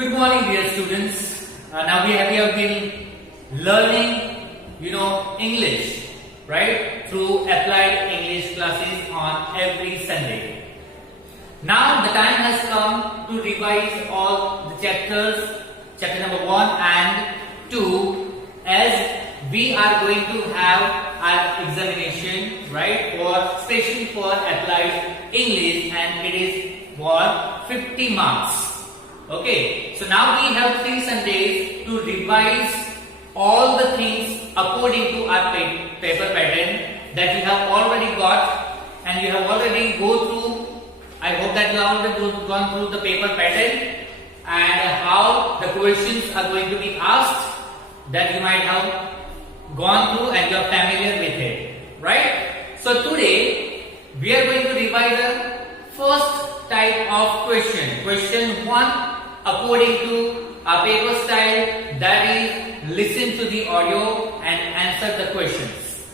Good morning, dear students. Now we have been learning, English, right? Through applied English classes on every Sunday. Now the time has come to revise all the chapters, chapter number 1 and 2, as we are going to have our examination, right? Especially for applied English, and it is for 50 marks. Okay, so now we have 3 Sundays to revise all the things according to our paper pattern that you have already got, and you have already go through. I hope that you have already gone through the paper pattern and how the questions are going to be asked, that you might have gone through and you are familiar with it, right? So today we are going to revise the first type of question. Question 1 according to our paper style, that is listen to the audio and answer the questions.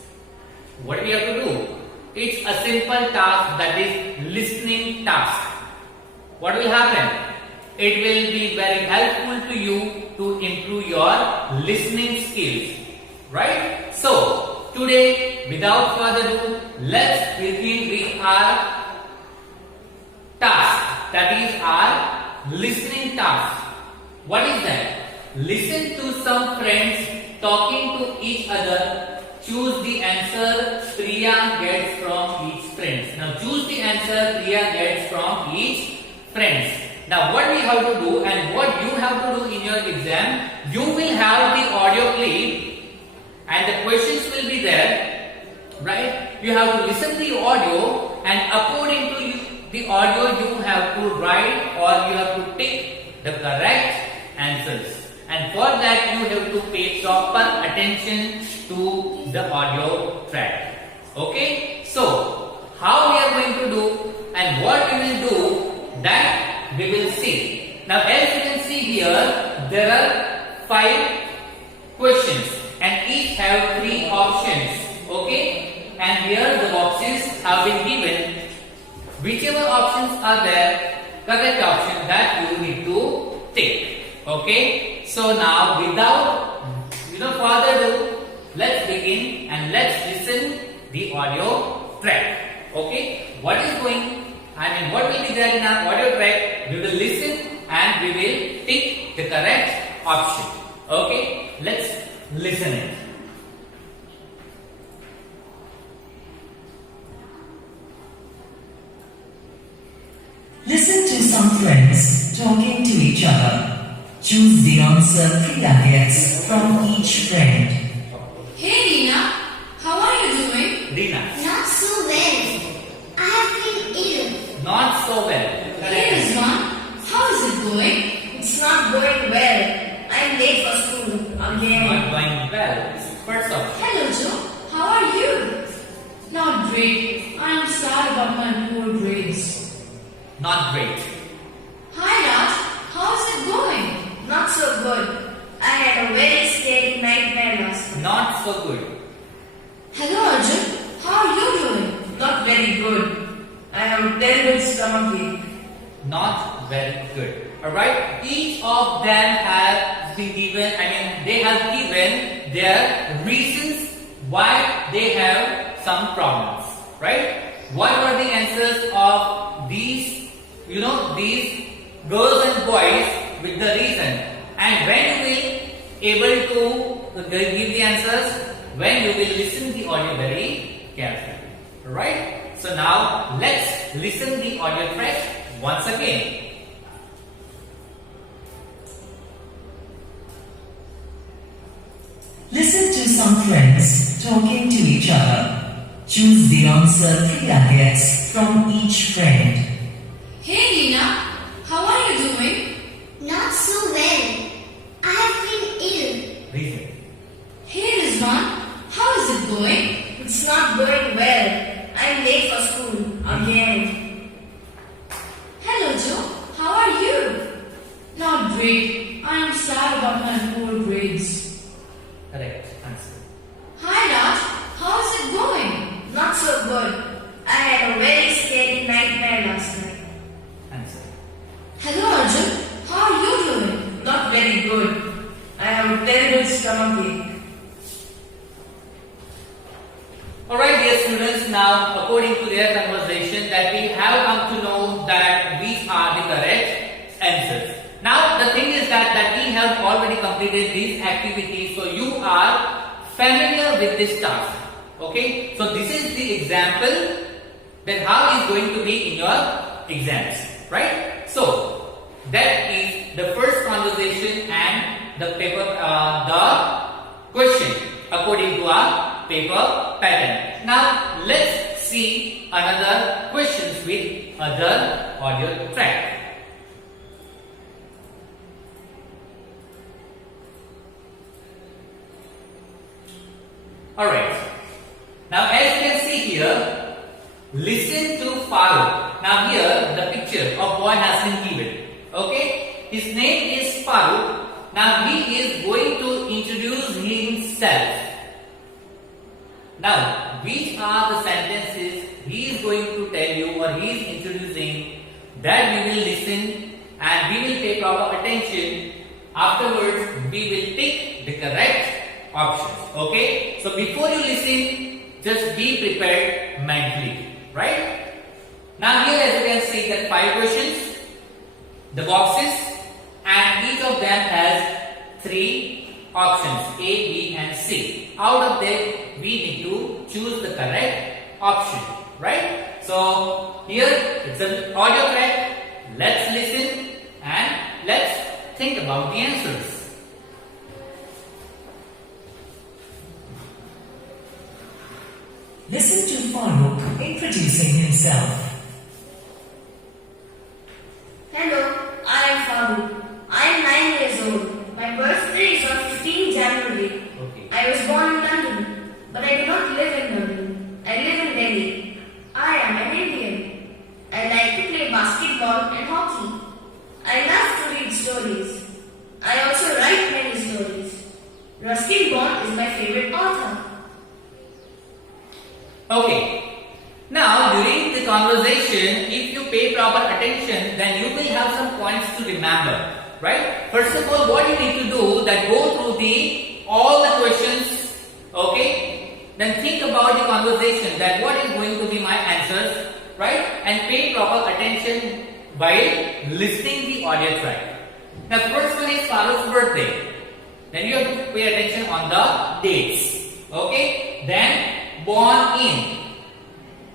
What we have to do? It's a simple task, that is listening task. What will happen? It will be very helpful to you to improve your listening skills, right? So today, without further ado, let's begin with our task, that is our listening task. What is that? Listen to some friends talking to each other. Choose the answer Priya gets from each friends. Now choose the answer Priya gets from each friends. Now what we have to do and what you have to do in your exam, you will have the audio clip and the questions will be there, right? You have to listen to the audio, and according to the audio you have to write or you have to take the correct answers, and for that you have to pay proper attention to the audio track. Okay, so how we are going to do and what we will do, that we will see. Now as you can see here, there are 5 questions and each have 3 options. Okay, and here the boxes have been given. Whichever options are there, correct option, that you need to take. Okay, so now without further ado, let's begin and let's listen the audio track. Okay, what will be there in our audio track? We will listen and we will pick the correct option. Okay, let's listen it. Listen to some friends talking to each other. Choose the answer Priya gets from each friend. Hey Reena, how are you doing? Reena, Not so well. I have been ill. not so well. Hey Rizwan, how is it going? It's not going well. I'm late for school again. Not going well. First option. Hello Joe, how are you? Not great. I am sad about my poor grades. Not great. Hi Raj, how is it going? Not so good. I had a very scary nightmare last night. Not so good. Hello Arjun, how are you doing? Not very good. I have a terrible stomachache. Not very good. Alright, each of them have been given, they have given their reasons why they have some problems. Right? What were the answers of these, these girls and boys with the reason? And when you will able to give the answers, when you will listen the audio very carefully. Right? So now let's listen the audio track once again. Listen to some friends talking to each other. Choose the answer Priya gets from each friend. Hey Reena, how are you doing? Not so well. I have been ill. Reason. Hey Rizwan, how is it going? It's not going well. I'm late for school again. Hello Joe, how are you? Not great. I am sad about my poor grades. Correct answer. Hi Raj, how is it going? Not so good. I had a very scary nightmare last night. Answer. Hello Arjun, how are you doing? conversation that we have come to know that these are the correct answers. Now the thing is that we have already completed these activities, so you are familiar with this task. Okay, so this is the example that how is going to be in your exams, right? So that is the first conversation and the paper, the question according to our paper pattern. Now let's see another questions with other audio track. Alright, now as you can see here, listen to Farooq. Now here the picture of boy has been given. Okay, his name is Farooq. Now he is going to introduce himself. Now which are the sentences he is going to tell you or he is introducing, that we will listen and we will pay proper attention. Afterwards we will pick the correct options. Okay, so before you listen, just be prepared mentally, right? Now here as you can see that 5 questions, the boxes, and each of them has 3 options, A, B and C. Out of them we need to choose the correct option, right? So here it's an audio track. Let's listen and let's think about the answers. Listen to Farooq introducing himself. Hello, I am Farooq. I am 9 years old. My birthday is on 15 January. Okay. I was born in London, but I do not live in London. I live in Delhi. I am an Indian. I like to play basketball and hockey. I love to read stories. I also write many stories. Ruskin Bond is my favorite author. Okay. Now during the conversation, if you pay proper attention, then you will have some points to remember, right? First of all, what you need to do, that go through all the questions, okay? Then think about the conversation, that what is going to be my answers, right? And pay proper attention while listening the audio track. The first one is Farooq's birthday. Then you have to pay attention on the dates, okay? Then born in.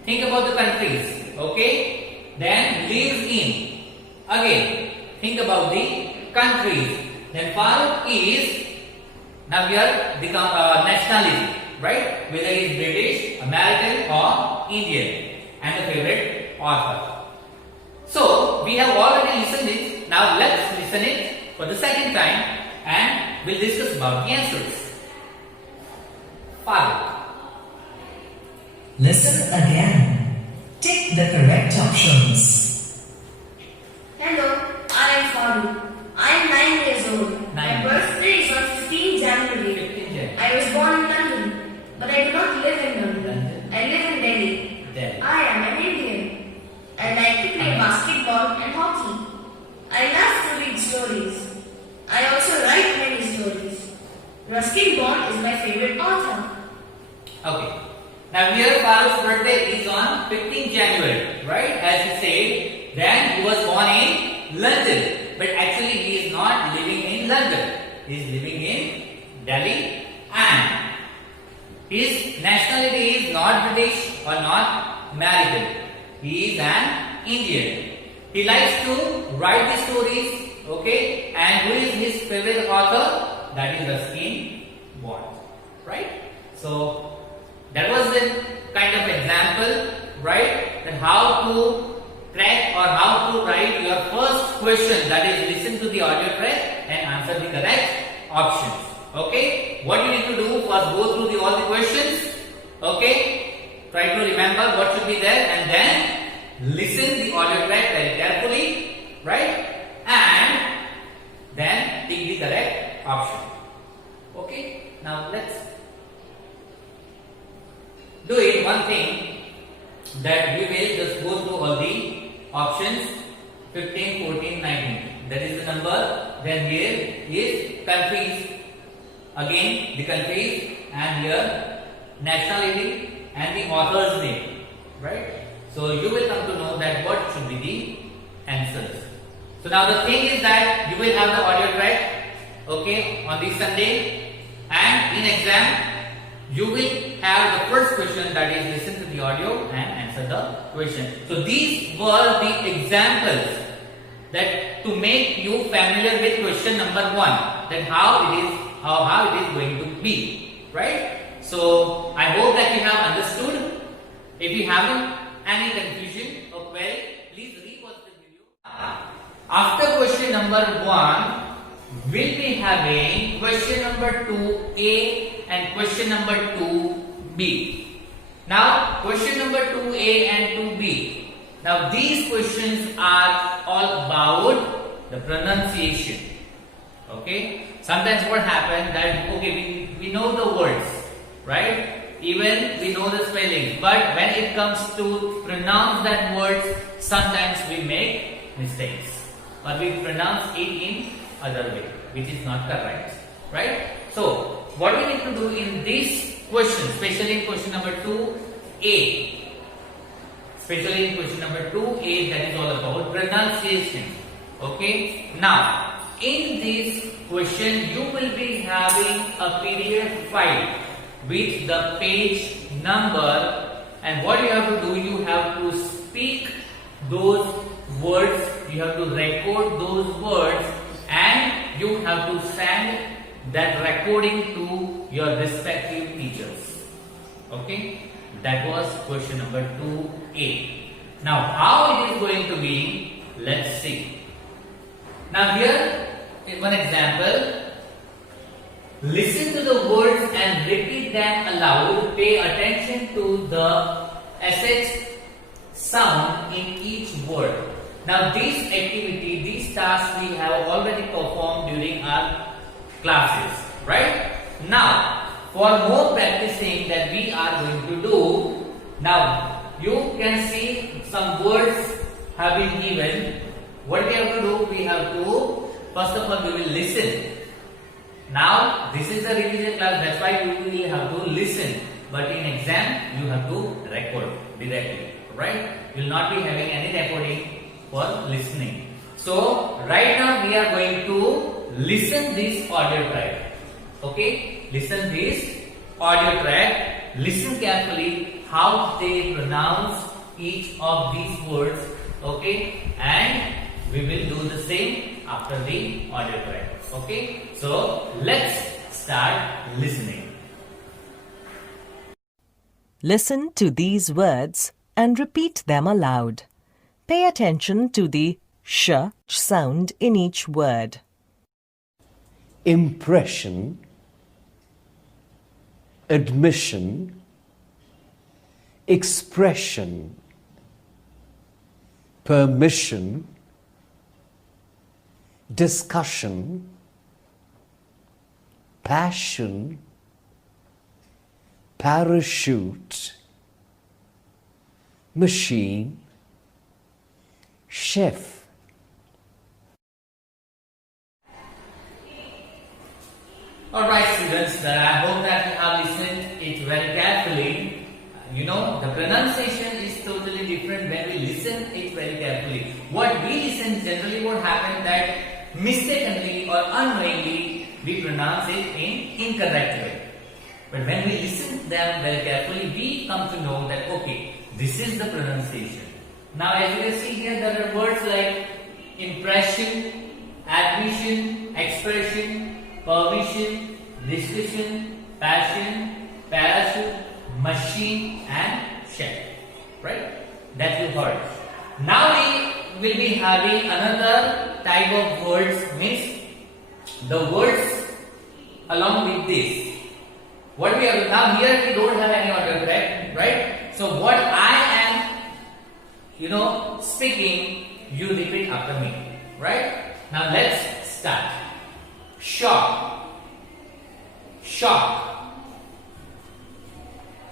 Think about the countries, okay? Then lives in. Again, think about the countries. Then Farooq is, now here the nationality, right? Whether he is British, American or Indian, and the favorite author. So we have already listened it. Now let's listen it for the second time and we'll discuss about the answers. Farooq. Listen again. Tick the correct options. Hello, I am Farooq. I am 9 years old. My 9. birthday is on 15 January. 15 January. I was born in London, but I do not live in London. London. I live in Delhi. Delhi. I am an Indian. I like to play basketball and hockey. I love to read stories. I also write many stories. Ruskin Bond is my favorite author. Okay. Now here Farooq's birthday is on 15 January, right? As he said, then he was born in London. But actually he is not living in London. He is living in Delhi and his nationality is not British or not American. He is an Indian. He likes to write the stories, okay? And who is his favorite author? That is Ruskin Bond, right? So that was the kind of example, right? That how to crack or how to write your first question, that is listen to the audio track and answer the correct options. Okay? What you need to do, first go through all the questions. Okay? Try to remember what should be there and then listen the audio track very carefully, right? And then pick the correct option. Okay? Now let's do it one thing, that we will just go through all the options 15, 14, 19. That is the number. Then here is countries. Again the countries and here nationality and the author's name. Right? So you will come to know that what should be the answers. So now the thing is that you will have the audio track, okay, on this Sunday, and in exam you will have the first question, that is listen to the audio and answer the question. So these were the examples that to make you familiar with question number 1, that how it is going to be, right? So I hope that you have understood. If you haven't any confusion or query, please rewatch the video. After question number 1, we'll be having question number 2A and question number 2B. Now question number 2A and 2B. Now these questions are all about the pronunciation. Okay. Sometimes what happens that okay we know the words, right? Even we know the spelling, but when it comes to pronounce that words, sometimes we make mistakes, or we pronounce it in other way, which is not correct, right? So what we need to do in this question, especially in question number 2A, especially in question number 2A, that is all about pronunciation. Okay. Now in this question you will be having a PDF file with the page number, and what you have to do, you have to speak those words, you have to record those words, and you have to send that recording to your respective teachers. Okay, that was question number 2A. Now how it is going to be, let's see. Now here in one example, listen to the words and repeat them aloud. Pay attention to the SH sound in each word. Now this activity, these tasks we have already performed during our classes, right? Now for more practicing that we are going to do, now you can see some words have been given. What we have to do, we have to, first of all we will listen. Now this is a revision class, that's why you will have to listen, but in exam you have to record directly, right? You will not be having any recording for listening. So right now we are going to listen this audio track. Okay, listen this audio track, listen carefully how they pronounce each of these words. Okay, and we will do the same after the audio track. Okay, so let's start listening. Listen to these words and repeat them aloud. Pay attention to the sh sound in each word. Impression, admission, expression, permission, discussion, passion, parachute, machine, chef. Alright students, I hope that you have listened it very carefully. You know, the pronunciation is totally different when we listen it very carefully. What we listen, generally what happens that mistakenly or unknowingly we pronounce it in incorrect way. But when we listen them very carefully, we come to know that okay, this is the pronunciation. Now as you can see here, there are words like impression, admission, expression, permission, discussion, passion, parachute, machine and chef, right? That you heard. Now we will be having another type of words, means the words along with this. What we have now here, we don't have any order track, right? So what I am, speaking, you repeat after me, right? Now let's start. Shock, shock,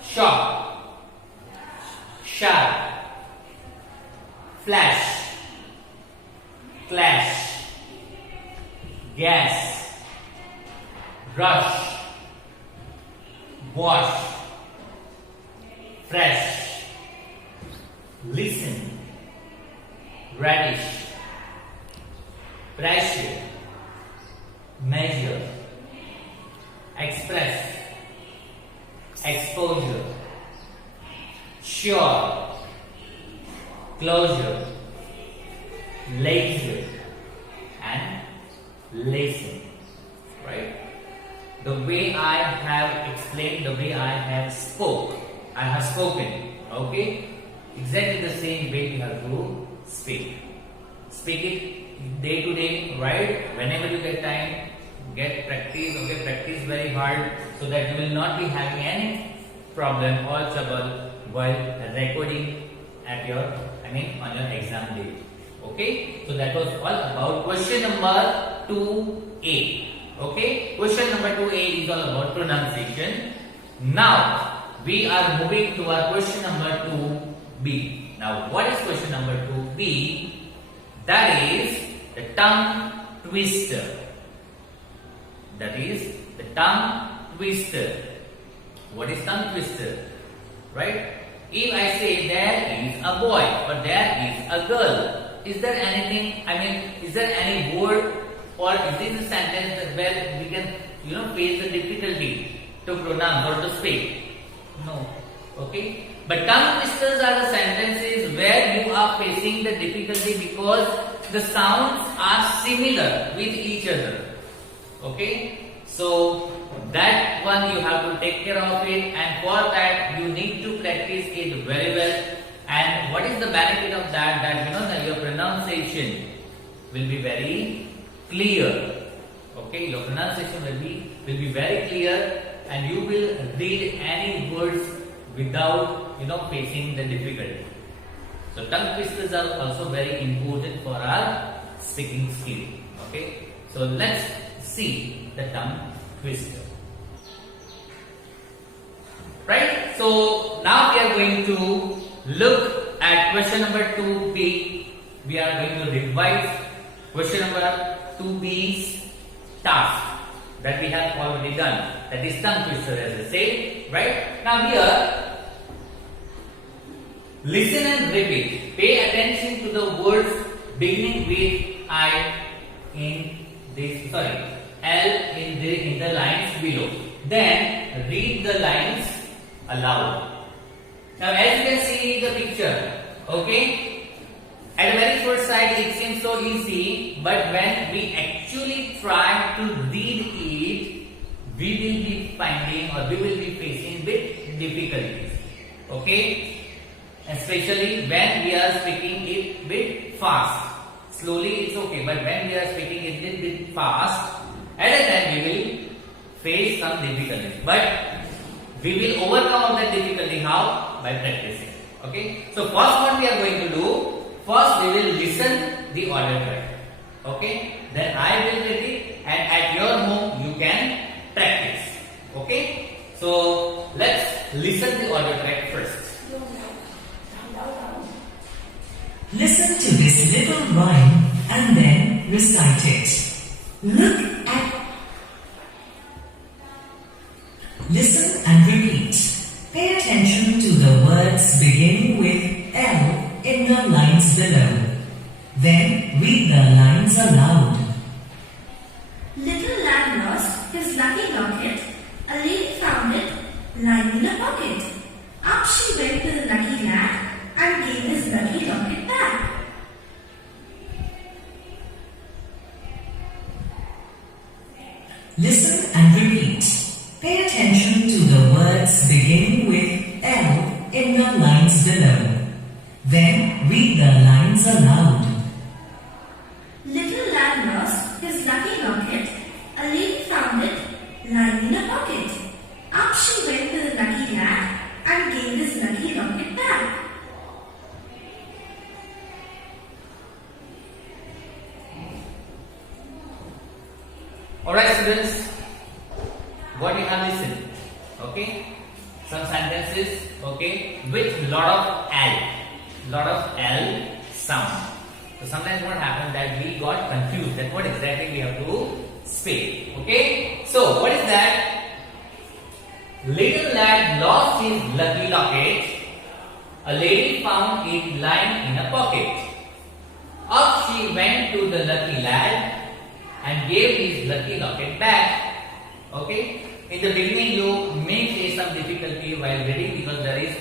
shock, sharp, flash, clash, gas, rush, wash, fresh, listen, radish, pressure, measure, express, exposure, sure, closure, leisure, and listen. Right? The way I have explained, the way I have spoken. Okay? Exactly the same way you have to speak. Speak it day to day, right? Whenever you get time, get practice. Okay, practice very hard so that you will not be having any problem or trouble while recording at your, on your exam day. Okay, so that was all about question number 2A. Okay, question number 2A is all about pronunciation. Now we are moving to our question number 2B. Now, what is question number 2B? That is the tongue twister. That is the tongue twister. What is tongue twister? Right? If I say there is a boy or there is a girl, is there anything, is there any word or is this a sentence where we can, face the difficulty to pronounce or to speak? No. Okay? But tongue twisters are the sentences where you are facing the difficulty because the sounds are similar with each other. Okay? So that one you have to take care of it, and for that you need to practice it very well. And what is the benefit of that? That your pronunciation will be very clear. Okay, your pronunciation will be very clear, and you will read any words without facing the difficulty. So tongue twisters are also very important for our speaking skill. Okay, so let's see the tongue twister. Right? So now we are going to look at question number 2B. We are going to revise question number 2B's task that we have already done. That is tongue twister, as I said. Right? Now here, listen and repeat. Pay attention to the words beginning with L in the lines below. Then read the lines aloud. Now, as you can see in the picture, okay, at very first sight it seems so easy, but when we actually try to read it, we will be finding or we will be facing bit difficulties. Okay, especially when we are speaking it bit fast. Slowly it's okay, but when we are speaking it little bit fast, at a time we will face some difficulties. But we will overcome that difficulty. How? By practicing. Okay. So first what we are going to do, first we will listen the audio track. Okay. Then I will read it, and at your home you can practice. Okay. So let's listen the audio track first. Listen to this little rhyme and then recite it. Listen and repeat. Pay attention to the words beginning with L in the lines below. Then read the lines aloud. Little lad lost his lucky locket. A lady found it lying in a pocket. Up she went to the lucky lad and gave his lucky locket back. Listen and repeat. Pay attention to the words beginning with L in the lines below. Then read the lines aloud. Little lad lost his lucky locket. A lady found it lying in a pocket. Up she went to the lucky lad and gave his lucky locket back. Alright students, what you have listened, okay, some sentences, okay, with lot of L sound. So sometimes what happens that we got confused that what exactly we have to speak, okay. So what is that? Little lad lost his lucky locket. A lady found it lying in a pocket. Up she went to the lucky lad and gave his lucky locket back. Okay? In the beginning you may face some difficulty while reading because there is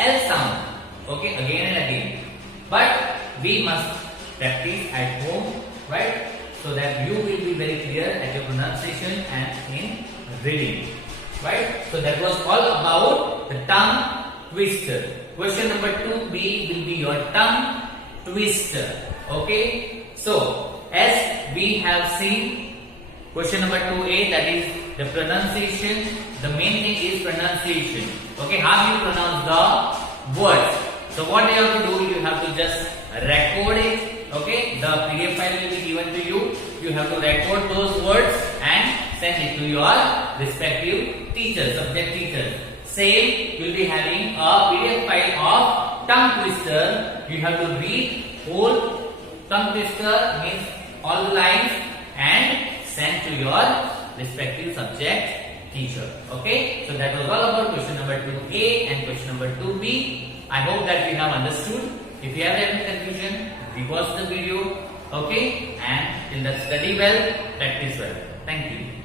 L sound. Okay? Again and again. But we must practice at home, right? So that you will be very clear at your pronunciation and in reading. Right? So that was all about the tongue twister. Question number 2b will be your tongue twister. Okay? So, as we have seen, question number 2a, that is the pronunciation. The main thing is pronunciation. Okay? How you pronounce the words. So what you have to do, you have to just record it. Okay? The PDF file will be given to you. You have to record those words and send it to your respective teachers, subject teachers. Same, you will be having a PDF file of tongue twister. You have to read whole tongue twister, means all the lines, and send to your respective subject teacher. Okay? So that was all about question number 2a and question number 2b. I hope that you have understood. If you have any confusion, rewatch the video. Okay? And till that, study well, practice well. Thank you.